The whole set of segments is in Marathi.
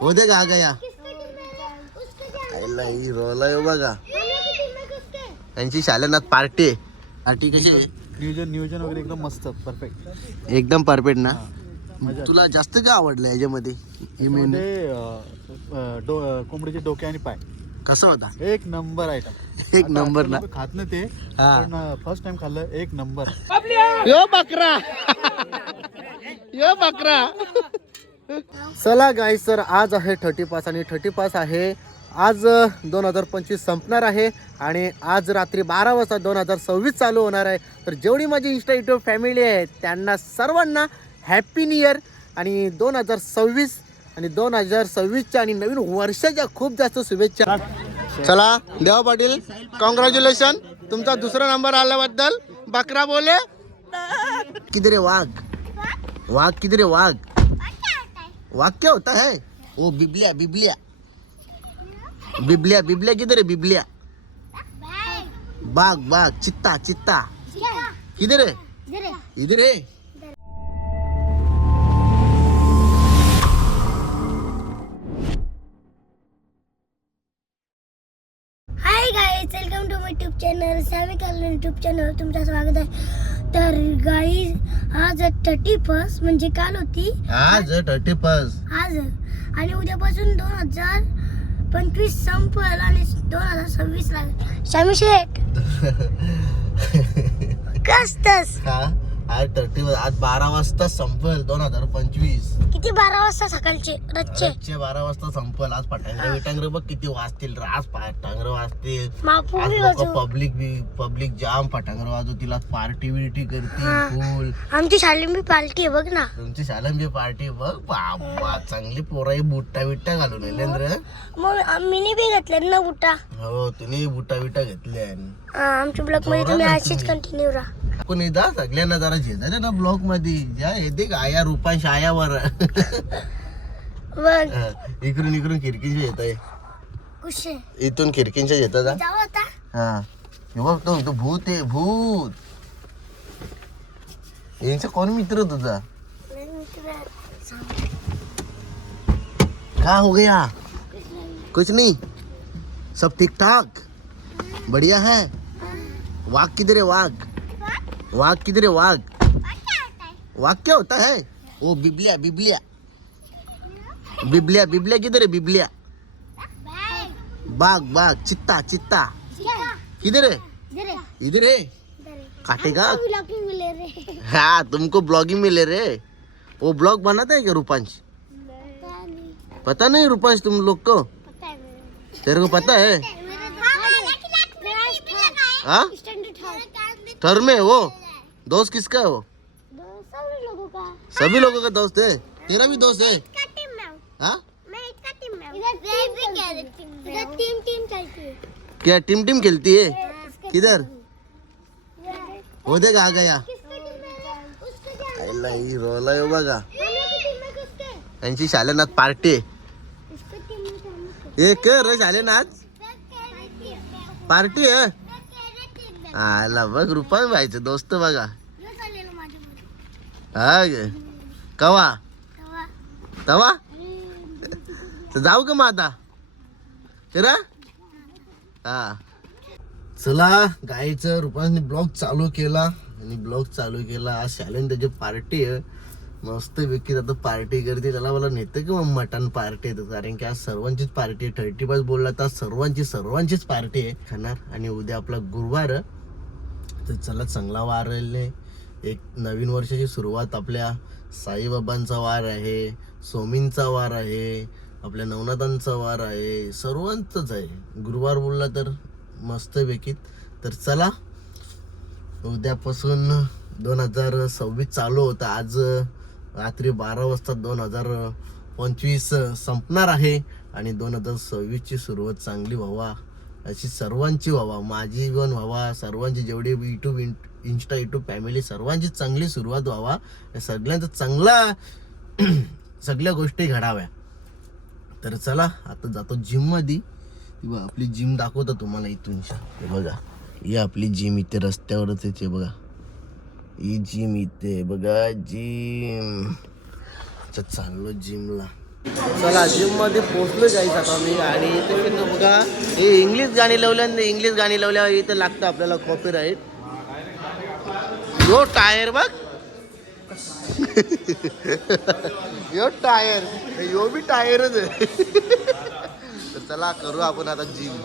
हो दे गा गया रोला बघा यांची शालेनात पार्टी आहे. पार्टी कशी आहे? नियोजन वगैरे एकदम मस्त परफेक्ट एकदम परफेक्ट ना. मजा. तुला जास्त काय आवडलं याच्यामध्ये? हे मेनू कोंबडीचे डोके आणि पाय कसा होता? एक नंबर आयटम. एक नंबर ना. खात ना ते हा. पण फर्स्ट टाइम खाल्लं एक नंबर. यो बकरा यो बकरा. चला गाईस, तर आज आहे 35 आणि 35 आहे आज 2025 संपणार आहे आणि आज रात्री 12 वाजता 2026 चालू होणार आहे. तर जेवढी माझी इंस्टा युट्यूब फॅमिली आहे त्यांना सर्वांना हॅपी न्यू इयर आणि 2026 आणि 2026च्या आणि नवीन वर्षाच्या खूप जास्त शुभेच्छा. चला देवा पाटील, कॉंग्रॅच्युलेशन, तुमचा दुसरा नंबर आल्याबद्दल. बकरा बोले किधर है वाघ? वाघ किधर है वाघ? वाघ क्या होता है? वो बिबलिया बिबलिया बिबलिया बिबलिया किधर है? बिबलिया बाघ बाघ चित्ता चित्ता किधर है? इधर है. Hi guys, welcome to my YouTube channel Sammy Kalyan YouTube channel तुमचं स्वागत आहे. तर गाईज आज 31 म्हणजे काल होती आज 31 आज आणि उद्यापासून 2025 संपल आणि 2026 लागेल. सॅमी शेठ कसतस हा आज 31 आज 12 वाजता संपल 2025. किती 12 वाजता सकाळचे रातचे 12 वाजता संपल. आज पटांगरे विटांगरे बघ किती वाजतील. आज पटांगरे वाजतील. मापू आज बी लोक वाजू. पब्लिक जाम पटांगरे वाजवतील. आज पार्टी बिर्टी करतील फुल. आमची शाळेत पार्टी आहे बघ ना. तुमची शालंबी पार्टी बघ बाबा, चांगली पोराई बुट्टा बिट्टा घालून येलेंद्र. मग मिनी बी घेतले ना बुटा. हो तुम्ही बुट्टा बिट्टा घेतले. आमच्या ब्लॉग मध्ये तुम्ही अशीच कंटिन्यू राहा. कोणी जा सगळ्यांना जरा झेजा ना ब्लॉक मध्ये ज्या येते का आया रुपांश आयावर. बघ इकडून इकडून खिडकींच्या येत आहे. कुशे इथून खिडकींच्या येतात. जाऊ आता. हा हे बघ तो भूत आहे भूत. यांचा कोण मित्र तुझा? क्या हो गया? कुछ नहीं, सब ठीक ठाक बढ़िया है. वाघ किधर है? वाघ वाघ किधर है? वाघ वाघ क्या होता है? वो बिबलिया बिबलिया बिबलिया बिबलिया किधर है? बिबलिया बाघ बाघ चित्ता चित्ता किधर है? इधर है. काटेगा. हाँ तुमको ब्लॉगिंग में ले रहे. वो ब्लॉग बनाता है क्या रूपांश? पता नहीं रूपांश तुम लोग को? तेरे को पता है? हाँ थर में वो दोस्त किसका है? वो सभी लोगों का दोस्त है. तेरा भी दोस्त है? हाँ क्या टीम टीम खेलती है? किधर? हो दे आ गया रोला बघा यांची शालेनात पार्टी आहे. हे कर शालेनात पार्टी आहे. आला बघ रुपान व्हायचं दोस्त बघा. हा कवा तवा तर जाऊ का मग आता करा. हा चला गाईचं रुपाने ब्लॉग चालू केला आणि ब्लॉग चालू केला. आज शालेन त्याची पार्टी आहे मस्त पैकी. आता पार्टी करते त्याला मला नेतं किंवा मटन पार्टी आहे कारण की आज सर्वांचीच पार्टी आहे. 35 बोलला तर सर्वांचीच पार्टी आहे खाणार. आणि उद्या आपला गुरुवार तर चला चांगला वार आहे. एक नवीन वर्षाची सुरुवात. आपल्या साईबाबांचा वार आहे, स्वामींचा वार आहे, आपल्या नवनाथांचा वार आहे, सर्वांचंच आहे. गुरुवार बोलला तर मस्तपैकी. तर चला उद्यापासून 2026 चालू होता. आज रात्री 12 वाजता 2025 संपणार आहे आणि 2026ची सुरुवात चांगली व्हावा अशी सर्वांची व्हावा. माझी पण व्हावा, सर्वांची जेवढे यूट्यूब इंस्टा यूट्यूब फॅमिली सर्वांची चांगली सुरुवात व्हावा. सगळ्यांचा चांगला सगळ्या गोष्टी घडाव्या. तर चला आता जातो जिम मध्ये. आपली जिम दाखवतो तुम्हाला इथून. बघा ही आपली जिम इथे रस्त्यावरच येते बघा. ही जिम इथे बघा जिम. चाललो जिमला. चला जिम मध्ये पोहोचलो जायचं आता मी. आणि इथे बघा हे इंग्लिश गाणी लावल्यावर इथं लागतं आपल्याला कॉपीराईट. यो टायर बघ यो टायर यो बी टायरच आहे. तर चला करू आपण आता जिम.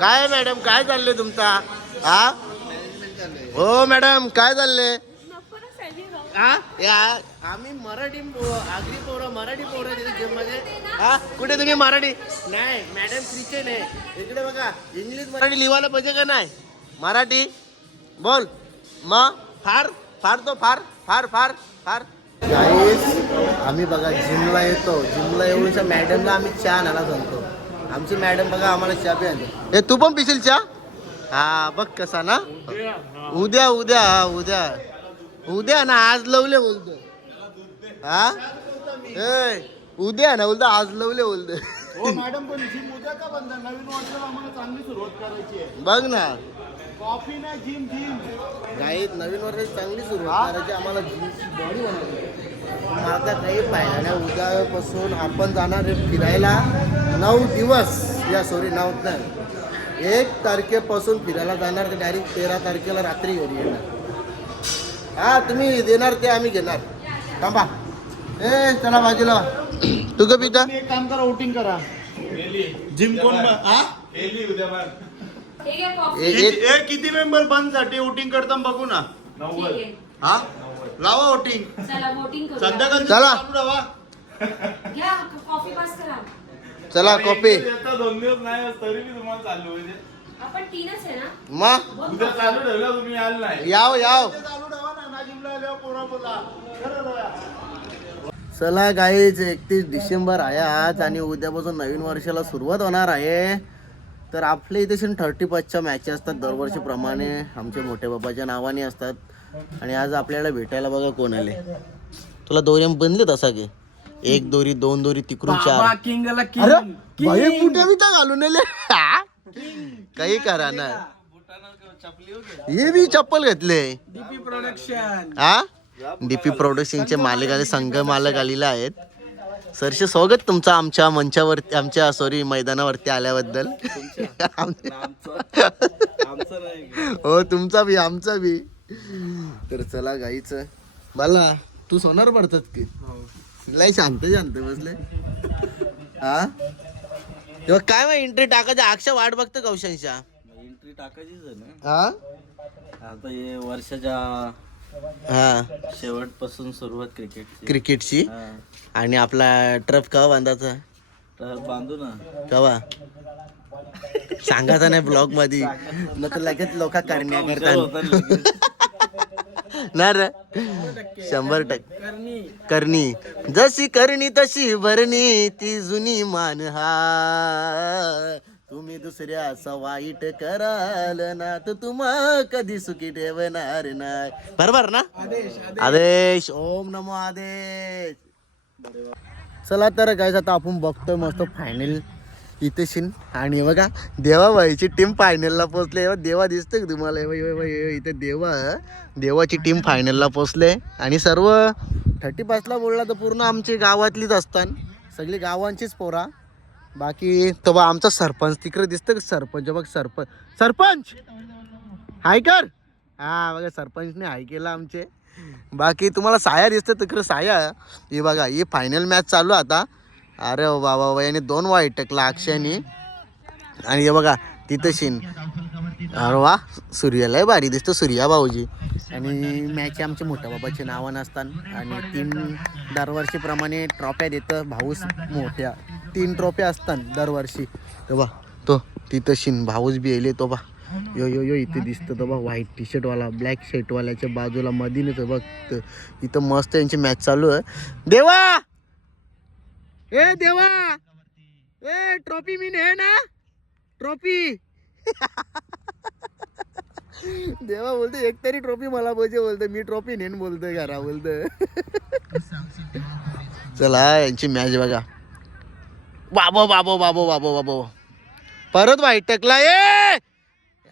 काय मॅडम काय चाललंय तुमचा? हा हो मॅडम काय चाललंय? हा या आम्ही मराठी आगरी पोरं मराठी पोरं तिथे जिम मध्ये. हा कुठे तुम्ही मराठी नाही मॅडम ख्रिश्चन आहे. इकडे बघा इंग्लिश मराठी लिहायला पाहिजे का नाही? मराठी बोल मग फार फार तो फार फार फार फार. गाईस आम्ही बघा जिमला येतो. जिमला येऊनच्या मॅडमला आम्ही चहा आणायला सांगतो. आमची मॅडम बघा आम्हाला चहा बी आणली. हे तू पण पिशील चहा? हा बघ कसा ना. उद्या उद्या हा उद्या उद्या ना आज लवले बोलतो. हा उद्या ना बोलतो आज लवले बोलतो. हो मॅडम पण जिम उद्या का बंद? नवीन वर्षाला आम्हाला चांगली सुरुवात करायची आहे. बघ ना कॉफी नाही जिम जिम. गाईत नवीन वर्षाची चांगली सुरुवात करायची आम्हाला. जिमची बॉडी बनवायची. माझा काही फायदा नाही. उद्यापासून आपण जाणार आहे फिरायला 9 दिवस. या सॉरी 9 नाही 1 तारखेपासून फिरायला जाणार. ते डायरेक्ट 13 तारखेला रात्री घरी येणार. हा तुम्ही देणार ते आम्ही घेणार. थांबा ए चला बाजूला. तू का पिता? एक काम करा वोटिंग करा. जिम कोण हा किती मेंबर बंद साठी वोटिंग करता बघू ना. 90 हा लावा वोटिंग. चला वोटिंग करू. संध्याकाळी चला. चालू ठेवा. घ्या कॉफी पास करा. चला कॉपी. 2 दिवस नाही तरी मी तुम्हाला चालू म्हणजे आपण 3च आहे ना. मग उद्या चालू ठेवला तुम्ही आल नाही. याव चालू ठेवा ना जिमला आल्यावर पोरा बोला. चला गाईज 31 डिसेंबर आहे आज. आणि उद्यापासून नवीन वर्षाला सुरुवात होणार आहे. तर आपल्या इथे 35च्या मॅचेस असतात दरवर्षीप्रमाणे. आमच्या मोठ्या बाबाच्या नावाने असतात. आणि आज आपल्याला भेटायला बघा कोण आले. तुला दोरी बनले तसा की 1 दोरी 2 दोरी तिकडून 4. अरे कुठे मी तर घालून आले. काही करा ना. हे बी चप्पल घेतले. DP production. हा डीपी प्रोडक्शनचे मालक आणि संघ मालक आलेले आहेत. सरचे स्वागत तुमचं आमच्या मंचावरती आमच्या सॉरी मैदानावरती आल्याबद्दल. हो तुमचा बी आमचा बी. तर चला गाईच मला तू सोनार पडतात की लय शांत शांत बसले. हा तेव्हा काय मग एंट्री टाकायची अक्षा वाट बघतो कौशांच्या. एंट्री टाकायचीच आहे ना. हा आता हे वर्षाच्या हा शेवटपासून सुरुवात क्रिकेटची. आणि आपला ट्रफ कवा बांधायचा? तर बांधू ना. कवा सांगायचा नाही ब्लॉग मध्ये न तर लगेच लोक करण्या करतात ना रे. 100% करणी जशी करणी तशी भरणी ती जुनी मान. हा तुम्ही दुसऱ्याचा वाईट कराल ना तर तुम्हा कधी सुखी ठेवणार नाही. बरोबर ना? आदेश ओम नमो आदेश. चला तर काय आता आपण बघतोय मस्त फायनल इथे शिन. आणि बघा देवाबाईची टीम फायनलला पोचले. देवा दिसतोय तुम्हाला इथे देवाची टीम फायनलला पोचले. आणि सर्व 35ला बोलला तर पूर्ण आमची गावातलीच असतात. सगळी गावांचीच पोरा. बाकी तो बा आमचा सरपंच तिकडे दिसतं का? सरपंच बघ सरपंच हाय कर. हा बघा सरपंचने हाय केला आमचे. बाकी तुम्हाला साया दिसतं तिकडे साया. हे बघा ही फायनल मॅच चालू आता. अरे बाबा याने 2 वाईट टाकला अक्षयने. आणि हे बघा तिथं शिन. अरे वा सूर्याला भारी दिसतो सूर्या भाऊजी. आणि मॅच आमच्या मोठ्या बाबाच्या नावानं असतात. आणि 3 दरवर्षीप्रमाणे ट्रॉफ्या देतं भाऊस मोठ्या. 3 ट्रॉफ्या असतात दरवर्षी. तो बा तो तिथं शिन भाऊस बी येले. तो बा यो यो यो इथे दिसतं तो बा व्हाईट टी शर्टवाला ब्लॅक शर्टवाल्याच्या बाजूला मधीनच बघ इथं मस्त यांची मॅच चालू आहे. देवा ए देवा ए ट्रॉफी मी ने ना ट्रॉफी. देवा बोलते एक तरी ट्रॉफी मला पाहिजे बोलते. मी ट्रॉफी नेन बोलतोय घरा बोलतोय. चला यांची मॅच बघा. बाबो बाबो बाबो बाबो बाबो परत वाईट टकला. ए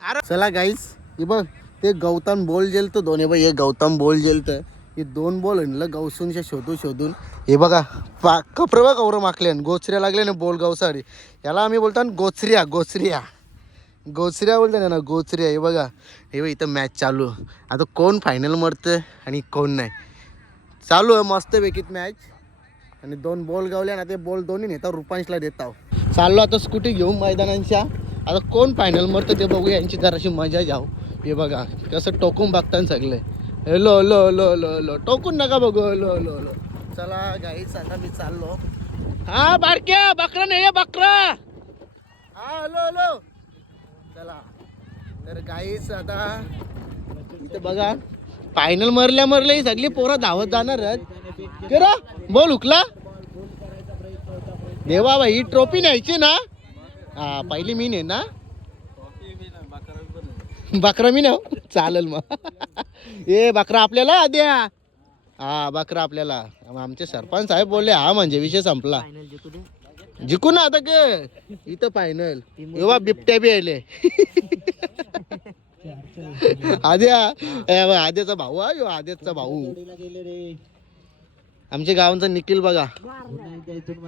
अरे चला गाईस हे बघ ते गौतम बोल जेलतो दोन्ही बाई. हे गौतम बोल जेलत हे 2 बॉल आणलं गवसूनशा शोधून हे बघा कपडे बघा कवरं माकले गोचऱ्या लागले ना बॉल गवसाडी याला आम्ही बोलतो ना गोचऱ्या बोलतो ना गोचऱ्या. हे बघा हे बघ इथं मॅच चालू. आता कोण फायनल मरतं आणि कोण नाही. चालू आहे मस्तपैकीत मॅच. आणि 2 बॉल गावले ना ते बॉल दोन्ही नेता रुपांशला देता. चाललो आता स्कूटी घेऊन मैदानांच्या. आता कोण फायनल मरतं ते बघू. यांची जराशी मजा जाऊ. हे बघा कसं टोकून बघताना सगळे. लो लो लो लो लो टोकून नका बघू. लो लो लो. चला गाईस आता मी चाललो. हा बारक्या बकरा नाही बकरा. हा लो लो. चला तर गाईस आता इथे बघा फायनल मरल्या ही सगळी पोरं धावत जाणार बोल हुकला देवा बाई ही ट्रॉफी न्यायची ना. हा पहिली मी ने ना बकरा मी नाव चालेल मग. ए बकरा आपल्याला द्या. हा बकरा आपल्याला. आमचे सरपंच साहेब बोलले हा म्हणजे विषय संपला. जिंकू ना आता के इथं फायनल एव्हा बिबट्या बी आले. आद्याचा भाऊ हा आद्याचा भाऊ. आमच्या गावांचा निखिल बघा.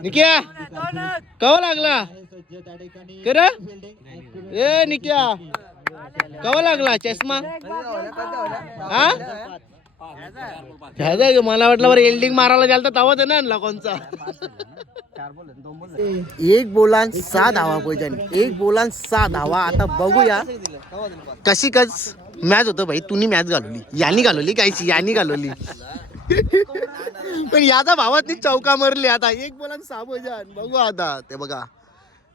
निक्या कवा लागला कर ए निक्या कवा लागला चष्मा. हा मला वाटलं बरं एल्डिंग मारायला गेला तर तवाच ना आणला कोणचा. 1 बोलान 6 धावा पोजन. 1 बोलान 6 धावा. आता बघूया कशी कस मॅच होतं भाई. तुम्ही मॅच घालवली यांनी घालवली कायची यांनी घालवली पण याचा भावात चौका मारली. आता 1 बोलान 6 पोजन बघू. आता ते बघा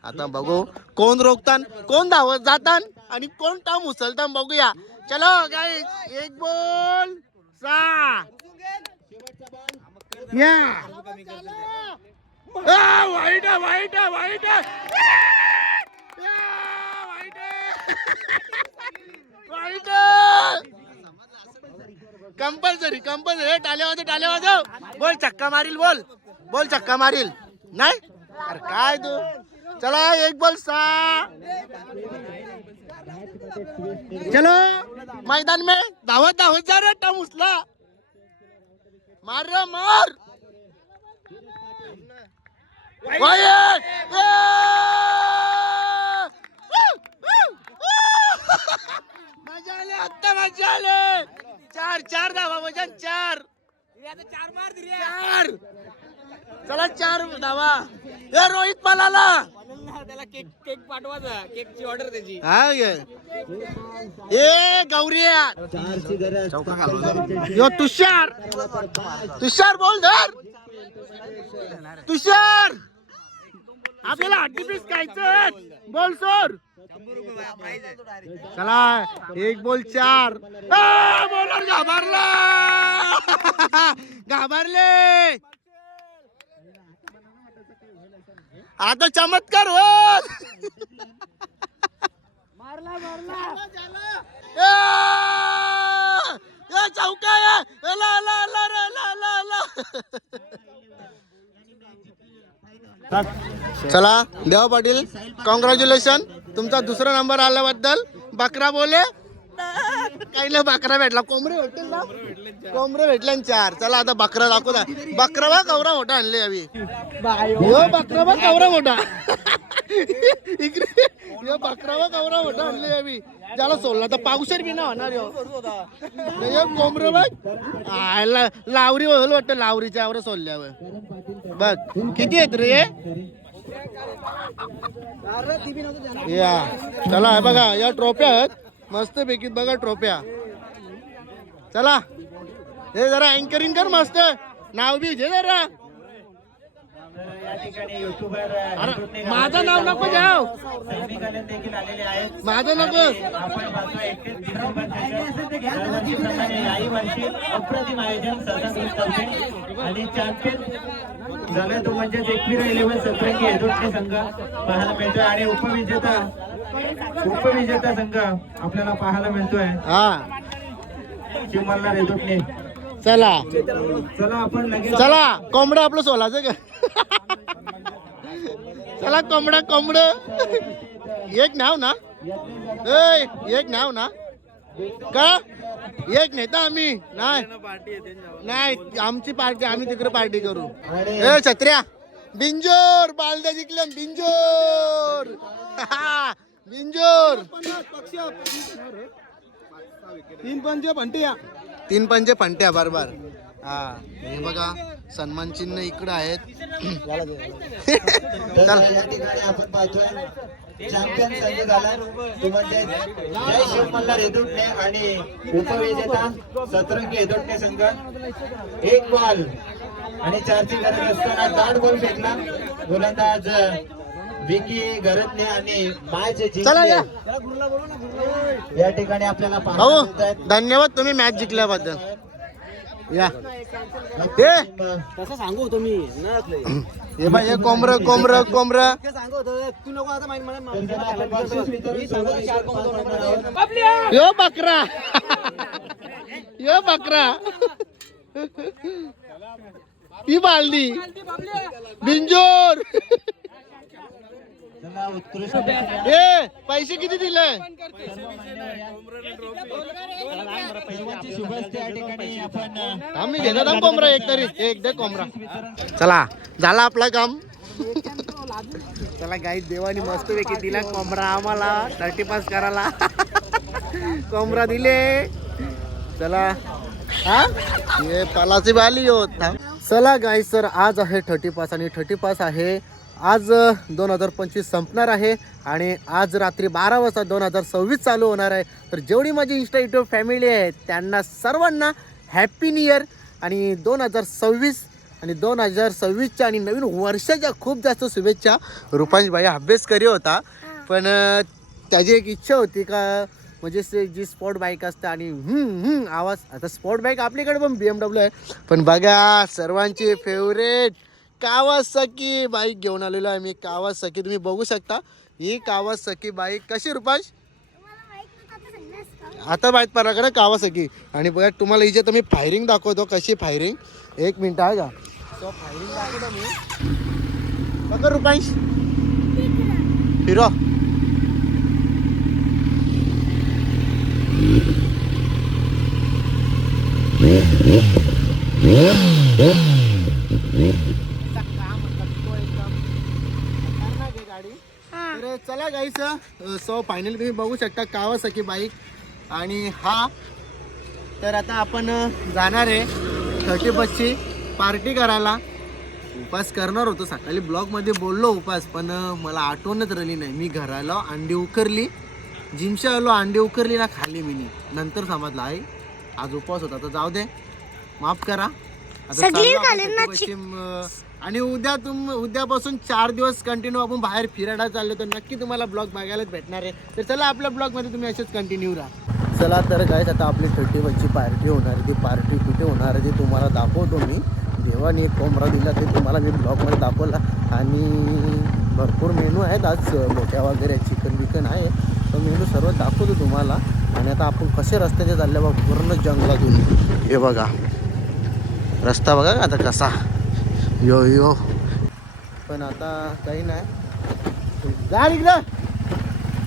आता बघू कोण रोखतान कोण धावत जातान आणि कोण टाम उचलतान बघूया. चलो गाईस 1 बॉल 6 या वाईट वाईट वाईट वाईट कंपल्सरी टाल्या वाजव. बोल चक्का मारील बोल चक्का मारील नाही. अरे काय तू. चला 1 बॉल 6. चलो मैदान में धावत जा रे टम उचला मार रे मार. मजा आले आत्ता मजा आले. 4 धावा वजन 4. चला 4 धावा. ए रोहित पलाला त्याला केक पाठवायचा. केकची ऑर्डर त्याची. हा ए गौरिया यो तुषार बोल धर. तुषार आपल्याला हड्डी पीस खायचं बोल सोर. चला 1 बॉल 4. बॉलर घाबरले. आता चमत्कार हो. मारला चौका. चला देवा पाटील कॉंग्रॅच्युलेशन तुमचा 2रा नंबर आल्याबद्दल. बकरा बोले काही बकरा भेटला. कोंबडे भेटले 4. चला आता बकरा दाखवू द्या. बकरा बा कवरा मोठा आणले यावी. बकरा बा कवरा मोठा इकडे बकरा बा कवरा मोठा आणले यावी. ज्याला सोडला तर पावसर बी ना होणार. कोंबडे बघ लावरी होईल वाटतं. लावरीच्या यावर सोडल्यावर बघ किती आहेत रे. या चला बघा या ट्रॉफ्या आहेत मस्त पैकी. बघा ट्रॉफ्या. चला हे जरा अँकरिंग कर मस्त. नाव बी घे जरा. माझं नाव नको जाव. माझं नको. आणि चॅम्पियन झाला तो म्हणजे एकविरा 11 सतरंगी हेदोटणे संघ पाहायला मिळतोय. आणि उपविजेता संघ आपल्याला पाहायला मिळतोय शिवमल्हार हेदोटणे. चला आपण लगेच चला कोंबडं आपलं सोलाचं का. चला कोंबड एक नाव ना. एक नाव ना का एक नेता आम्ही नाही आमची पार्टी आम्ही तिकडे पार्टी करू. ए छत्र्या बिंजोर बालद्या जिंकल्या बिंजोर बिंजोर 3 पंचे फंट्या बरोबर. हा हे बघा सन्मान चिन्ह इकडे आहेत. तर या ठिकाणी आपण पाहतोय चॅम्पियन संघ झाला तो म्हणजे जय शिव मल्हार हेदुटणे आणि उपविजेता सतरंगी हेदुटणे संघ. एक बॉल आणि 4ची गरज असताना दाट बॉल फेकला. गोलंदाज विकी गरजने आणि मॅच जिंकली. या ठिकाणी आपल्याला भाऊ पाहायला मिळतात. धन्यवाद तुम्ही मॅच जिंकल्याबद्दल. या कसं सांगू तुम्ही हे बाई हे कोंबरं कोंबरं कोंबरं यो बकरा यो बकरा ही बालदी बिंजोर. ए पैसे किती दिले? आम्ही घेणार ना कोंबरा एक तरी एक दे कोंबरा. चला झाला आपला काम. चला गाईस देवानी मस्त पैकी दिला कोंबरा आम्हाला 35 करायला. कोंबरा दिले. चला हा ये पालाची बाली होत. चला गाईस सर आज आहे 35 आणि 35 आहे आज 2025 संपणार आहे आणि आज रात्री 12 वाजता 2026 चालू होणार आहे. तर जेवढी माझी इंस्टा यूट्यूब फॅमिली आहे त्यांना सर्वांना हॅपी न्यू इयर आणि 2026 आणि 2026च्या आणि नवीन वर्षाच्या खूप जास्त शुभेच्छा. रुपांश भाई अभ्यास करी होता पण त्याची एक इच्छा होती का म्हणजे जी स्पोर्ट बाईक असते आणि आवाज. आता स्पोर्ट बाईक आपल्याकडे पण BMW आहे पण बघा सर्वांची फेवरेट कावासाकी बाईक घेऊन आलेलो आहे मी. कावासाकी तुम्ही बघू शकता ही कावासाकी बाईक कशी रुपांश आता माहीत पडला ना कावासाकी. आणि बघा तुम्हाला हिचे तर मी फायरिंग दाखवतो कशी फायरिंग. 1 मिनिट आहे का तो फायरिंग दाखवतो मी. बघा रुपांश फिरो. तर चला गाईस सो फायनली तुम्ही बघू शकता कावासाकी बाईक आणि हा. तर आता आपण जाणार आहे 35ची पार्टी करायला. उपास करणार होतो सकाळी ब्लॉगमध्ये बोललो उपास पण मला आठवणच राहिली नाही. मी घराला अंडी उकरली जिमशा आलो अंडी उकरली ना खाली मी नंतर समजलं आहे आज उपवास होता. तर जाऊ दे माफ करा. आता आणि उद्यापासून 4 दिवस कंटिन्यू आपण बाहेर फिरायला चाललो तर नक्की तुम्हाला ब्लॉग बघायलाच भेटणार आहे. तर चला आपल्या ब्लॉगमध्ये तुम्ही असेच कंटिन्यू राहा. चला तर गाईस आता आपली 35ची पार्टी होणार आहे. ती पार्टी कुठे होणार आहे ती तुम्हाला दाखवतो मी. देवाने एक कोंबडा दिला ते तुम्हाला मी ब्लॉगमध्ये दाखवला आणि भरपूर मेनू आहेत आज मोठ्या वगैरे चिकन बिकन आहे. तो मेनू सर्व दाखवतो तुम्हाला. आणि आता आपण कसे रस्त्याचे चालले बघा पूर्ण जंगलातून. हे बघा रस्ता बघा आता कसा यो यो पण आता काही नाही जा इकडं.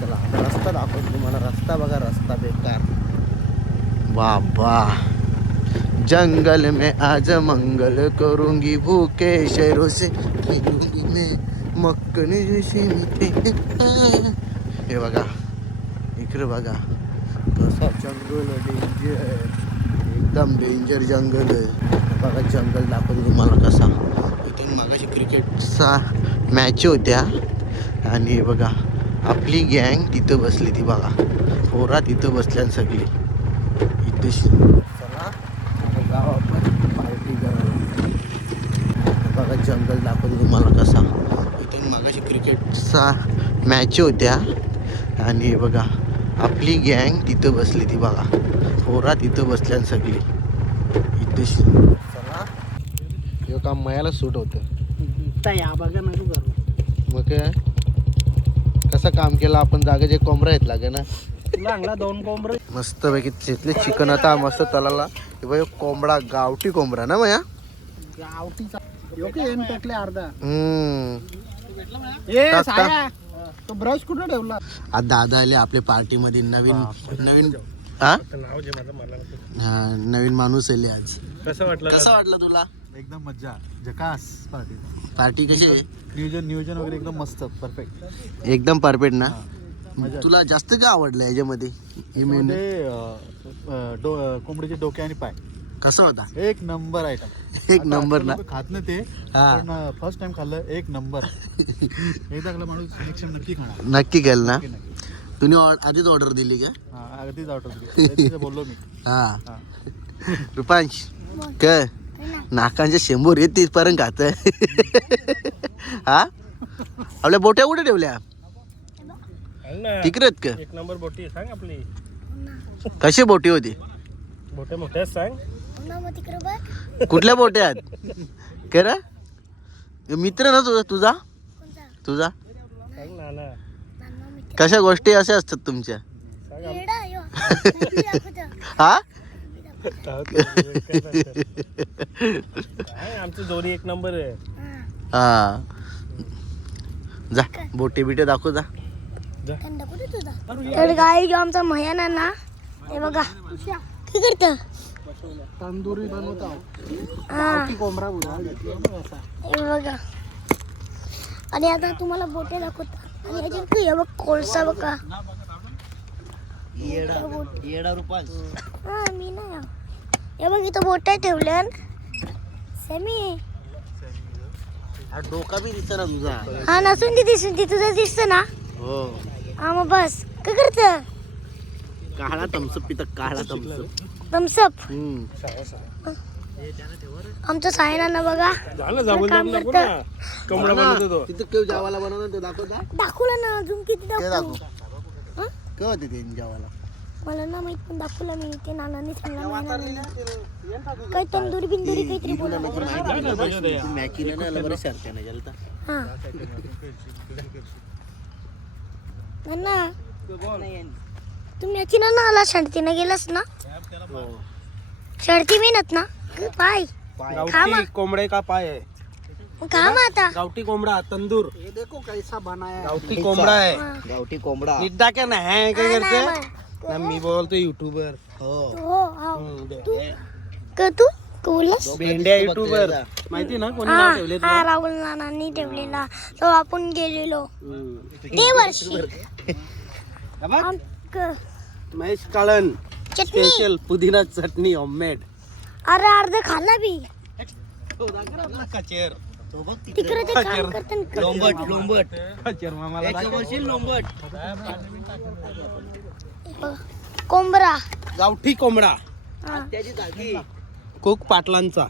चला आता रस्ता दाखवतो तुम्हाला. रस्ता बघा रस्ता बेकार. बाबा जंगल में आज मंगल करूंगी भूखे शहरों से मक्कन जैसे मीठे. हे बघा इकडे बघा कसा जंगल डेंजर एकदम डेंजर जंगल आहे. बघा जंगल दाखवतो तुम्हाला कसा. इथे मागाशी क्रिकेटचा मॅच होत्या आणि बघा आपली गँग तिथं बसली. ती बघा पोरा तिथं बसल्या सगळी इथे. चला जाऊ आपण पार्टी करायला. बघा जंगल दाखवतो तुम्हाला कसा. इथे मागाशी क्रिकेटचा मॅच होत्या आणि बघा आपली गँग तिथं बसली. ती बघा पोरा तिथं बसल्या सगळी इथे. चला हे काम मयाला सूट होतं या बघा ना करू मग काय कसं काम केलं आपण. जागेचे कोंबरा आहेत लागे ना चांगला 2 कोंबडे मस्त पैकी तिथले चिकन आता मस्त तलाला. हे बघ कोंबडा गावठी कोंबडा ना मया गावठीचा योग्य एम टाकले अर्धा. टाक. तो ब्रश कुठं ठेवला. आज दादा आले आपल्या पार्टीमध्ये. नवीन हा हा, नवीन माणूस आले आज. कसं वाटलं तुला? एकदम मज्जा झकास पार्टी पार्टी कशी आहे? नियोजन वगैरे एकदम मस्त परफेक्ट. एकदम परफेक्ट ना. तुला जास्त काय आवडलं याच्यामध्ये? हे मेनू कोंबडीचे डोके आणि पाय कसा होता? एक नंबर आयटम. एक नंबर ना. खात ना ते हा. पण फर्स्ट टाइम खाल्लं एक नंबर. एकदा खाल्लं माणूस नेक्स्ट टाइम नक्की खाणार. नक्की केलं ना. तुम्ही आधीच ऑर्डर दिली का? हा अगदीच ऑर्डर बोललो मी. हा रुपांश काय नाकांच्या शेंबूर येत तिथपर्यंत खात. हा आपल्या बोट्या कुठे ठेवल्या? तिकडेत का? एक नंबर बोटी सांग आपली. कशी बोटी होती? बोटे मोठ्या सांग. कुठल्या बोट्या आहेत? करा मित्र ना तुझा तुझा सांग ना. कशा गोष्टी अशा असतात तुमच्या? हा आमची जोडी एक नंबर आहे. हा जा बोटे बिटे दाखव जा. तर गाई जो आमचा महिना ना हे बघा काय करत तंदुरी बनवता. हा कोंबडा हे बघा. आणि आता तुम्हाला बोटे दाखवता आणि याच्यात हे बघ कोळसा बघा. येडा रुपांश. हा मी नाही हे बघ इथं बोटे ठेवल्या. सेमी डोका बी दिसत ना तुझा. हा नसून ती दिसून ती तुझं दिसतं ना. हो हा मग बस काय करत काळा थम्सअप पिता काळा थम्सअप. थम्सअप. आमचं सायना बघा काम करतं. कोंबडा बनवतो. तिथं केव जेवायला बनवलं ते दाखवता. दाखवलं ना अजून किती ते दाखवू. दाखव. हं? केव्हा होते ते जेवायला? मला ना माहित पण दाखवलं मी ते नानांनी सांगला महिना काही तंदुरी बिंदुरी काहीतरी बोलत मॅची नाही बरं शर्त्या नाही जलता. हा नाना तू मॅची ना आला शर्तीनं गेलास ना. शर्ती मेहनत ना पाय खा मग. कोंबडे का पाय आहे. खा मग आता. गावठी कोंबडा तंदूर. ये देखो कैसा बनाया. गावठी कोंबडा है. गावठी कोंबडा. इड्डा क्या ना है काय हा, करते नाही, ना मी बोलतो युट्यूबर. हो हो तू बोललास. भेंड्या युट्यूबर माहिती ना कोणी नाव ठेवले हा राहुल नानांनी ठेवलेला तो आपण गेलेलो ते वर्षी. महेश काळन चटणी स्पेशल पुदिना चटणी होममेड. अरे अर्ध खाल्ला बी कचेर तिकडे ते काम करतात. लोंबट कचेर मामाला लोंबट. कोंबरा गावठी कोंबडा हा कोक पाटलांचा.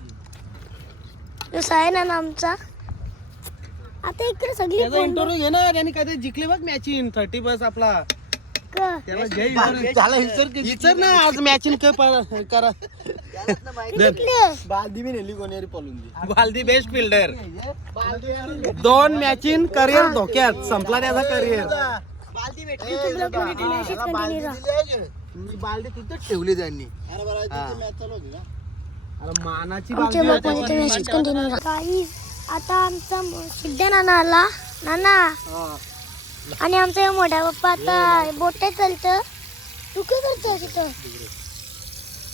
जसा आहे ना आमचा. आता इकडे सगळी त्याचा इंटरव्ह्यू घे ना. त्यांनी काय जिंकले बघ मॅचिंग 30 बस आपला. त्याला घे विचार ना आज मॅचिंग करा. बालदी बी नेली कोणी पळून दे. बालदी बेस्ट फिल्डर. 2 मॅचिंग करिअर धोक्यात संपला त्याचा करिअर. बालदी तिथंच ठेवली त्यांनी. मानाची आता आमचा सिद्ध नाना आला नाना आणि आमचा मोठा पप्पा आता बोटे चालतं. तू काय करतो तिथं?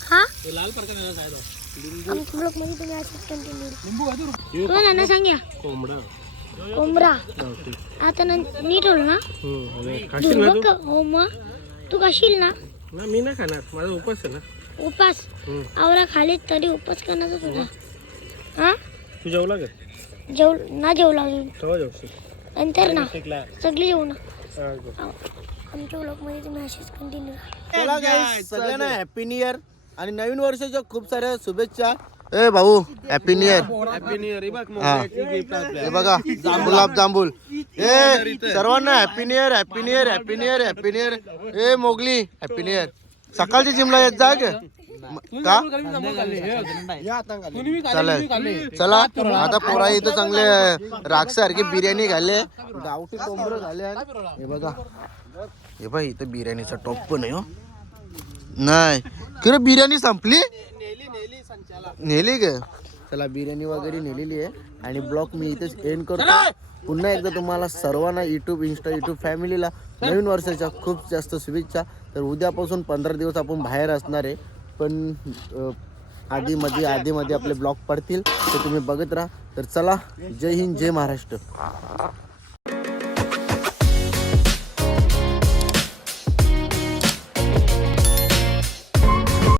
हा आमच्या ब्लॉग मध्ये तुम्ही असंच कंटिन्यू हो नाना सांग्या. कोंबडा आता नीट होईल ना. हो मग तू खाशील ना. मी नाही खाणार माझा उपास आहे ना. उपास आवरा खाली तरी उपास करण्याचा तुझा. हा तू जेवला का? जेवला अजून तेव्हा जेवशील. नंतर ना सगळी जेवू ना. आमच्या ब्लॉग मध्ये तुम्ही असेच कंटिन्यू. चला गाईस सगळ्यांना हॅपी न्यू इयर आणि नवीन वर्षाच्या खूप साऱ्या शुभेच्छा. ए भाऊ happy new year. Happy new year. बघ हा. हे बघा गुलाब जांबूल. ए सर्वांना happy new year happy new year happy new year happy new year. ए मोगली हॅपी न्यू इयर. सकाळची जिमला येत जा का? चालेल चला आता पोरा इथं चांगले रागसारखी बिर्याणी घाले गावठी कोंबडं झाले. हे बघा हे बघ इथं बिर्याणीचा टॉप पण आहे. हो नाही खरं बिर्याणी संपली नेली का? चला बिर्याणी वगैरे नेलेली आहे आणि ब्लॉग मी इथेच एंड करतो. पुन्हा एकदा तुम्हाला सर्वांना यूट्यूब फॅमिलीला नवीन वर्षाच्या खूप जास्त शुभेच्छा. तर उद्यापासून 15 दिवस आपण बाहेर असणार आहे, पण आधीमध्ये आपले ब्लॉग पडतील, तर तुम्ही बघत राहा. तर चला, जय हिंद, जय महाराष्ट्र.